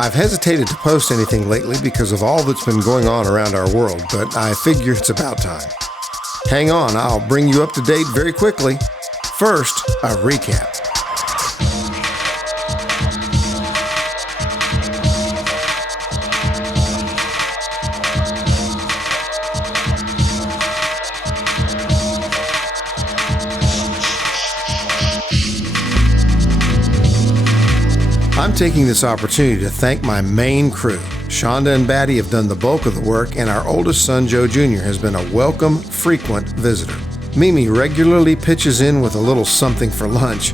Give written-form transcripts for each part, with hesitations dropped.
I've hesitated to post anything lately because of all that's been going on around our world, but I figure it's about time. Hang on, I'll bring you up to date very quickly. First, a recap. I'm taking this opportunity to thank my main crew. Shonda and Batty have done the bulk of the work, and our oldest son, Joe Jr., has been a welcome, frequent visitor. Mimi regularly pitches in with a little something for lunch,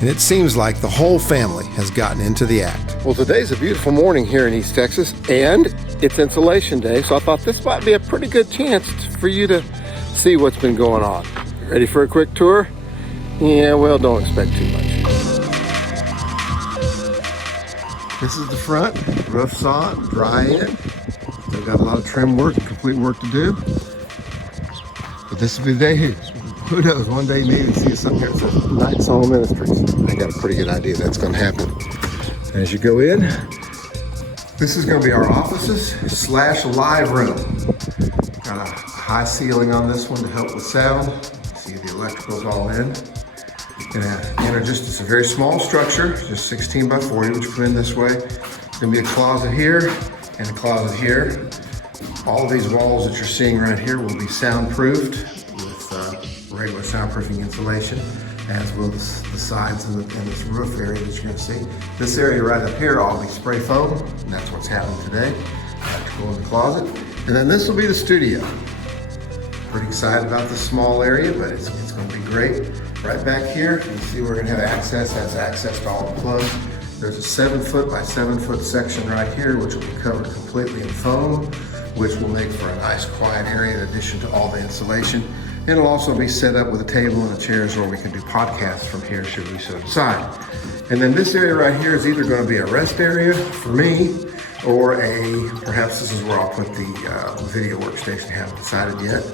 and it seems like the whole family has gotten into the act. Well, today's a beautiful morning here in East Texas, and it's Insulation Day, so I thought this might be a pretty good chance for you to see what's been going on. Ready for a quick tour? Yeah, well, don't expect too much. This is the front, roof's on, dry in. Still got a lot of trim work and complete work to do. But this will be the day here. Who knows, one day maybe see something here that says Night Song Ministries. I got a pretty good idea that's gonna happen. As you go in, this is gonna be our offices / live room. Got a high ceiling on this one to help with sound. See the electrical's all in. It's a very small structure, just 16 by 40, which put in this way. There's gonna be a closet here and a closet here. All of these walls that you're seeing right here will be soundproofed with regular soundproofing insulation, as will the sides and this roof area that you're gonna see. This area right up here, all be spray foam, and that's what's happening today. Electrical in the closet. And then this will be the studio. Pretty excited about this small area, but it's gonna be great. Right back here, you can see we're gonna have access, has access to all the plugs. There's a 7-foot by 7-foot section right here, which will be covered completely in foam, which will make for a nice quiet area in addition to all the insulation. It'll also be set up with a table and the chairs where we can do podcasts from here should we so decide. And then this area right here is either gonna be a rest area for me, or perhaps this is where I'll put the video workstation. Haven't decided yet.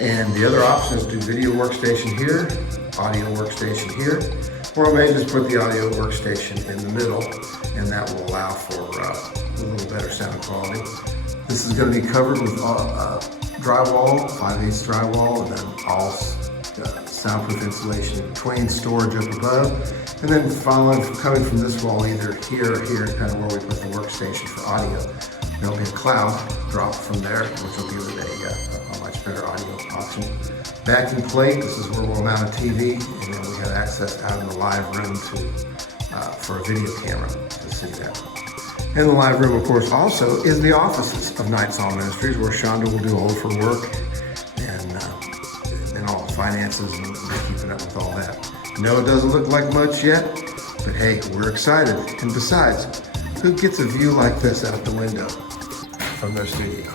And the other option is to do video workstation here, audio workstation here, or I may just put the audio workstation in the middle, and that will allow for a little better sound quality. This is going to be covered with drywall, 5/8 drywall, and then all soundproof insulation in between, storage up above, and then coming from this wall, either here or here, kind of where we put the workstation for audio. There'll be a cloud drop from there, which will give it a much better audio option. Backing plate, this is where we'll mount a TV, and then we have access out in the live room for a video camera to see that. And the live room, of course, also is the offices of Night Song Ministries, where Shonda will do all of her work and all the finances and keeping up with all that. No, it doesn't look like much yet, but hey, we're excited. And besides, who gets a view like this out the window from their studio?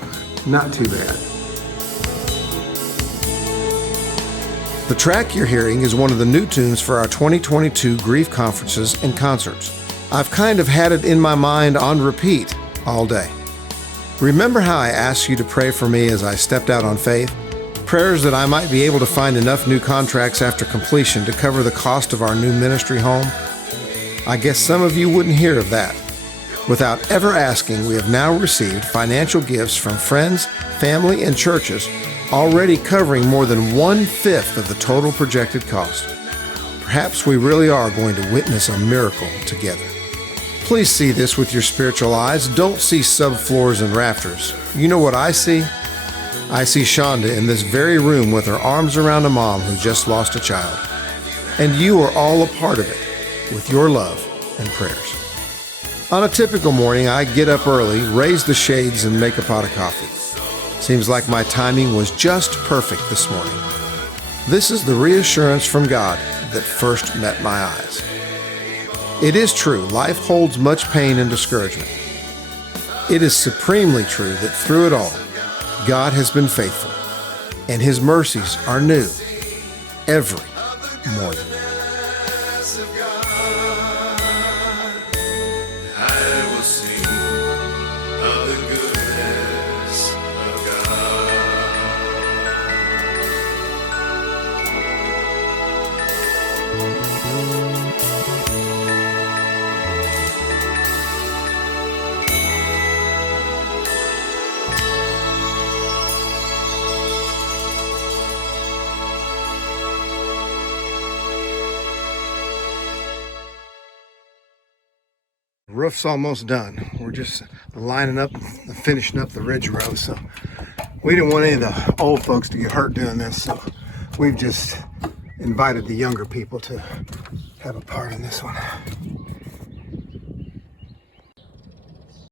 Not too bad. The track you're hearing is one of the new tunes for our 2022 Grief Conferences and Concerts. I've kind of had it in my mind on repeat all day. Remember how I asked you to pray for me as I stepped out on faith? Prayers that I might be able to find enough new contracts after completion to cover the cost of our new ministry home? I guess some of you wouldn't hear of that. Without ever asking, we have now received financial gifts from friends, family, and churches, already covering more than 1/5 of the total projected cost. Perhaps we really are going to witness a miracle together. Please see this with your spiritual eyes. Don't see subfloors and rafters. You know what I see? I see Shonda in this very room with her arms around a mom who just lost a child. And you are all a part of it with your love and prayers. On a typical morning, I get up early, raise the shades, and make a pot of coffee. Seems like my timing was just perfect this morning. This is the reassurance from God that first met my eyes. It is true, life holds much pain and discouragement. It is supremely true that through it all, God has been faithful, and His mercies are new every morning. roof's almost done. We're just lining up, finishing up the ridge row. So we didn't want any of the old folks to get hurt doing this. So we've just invited the younger people to have a part in this one.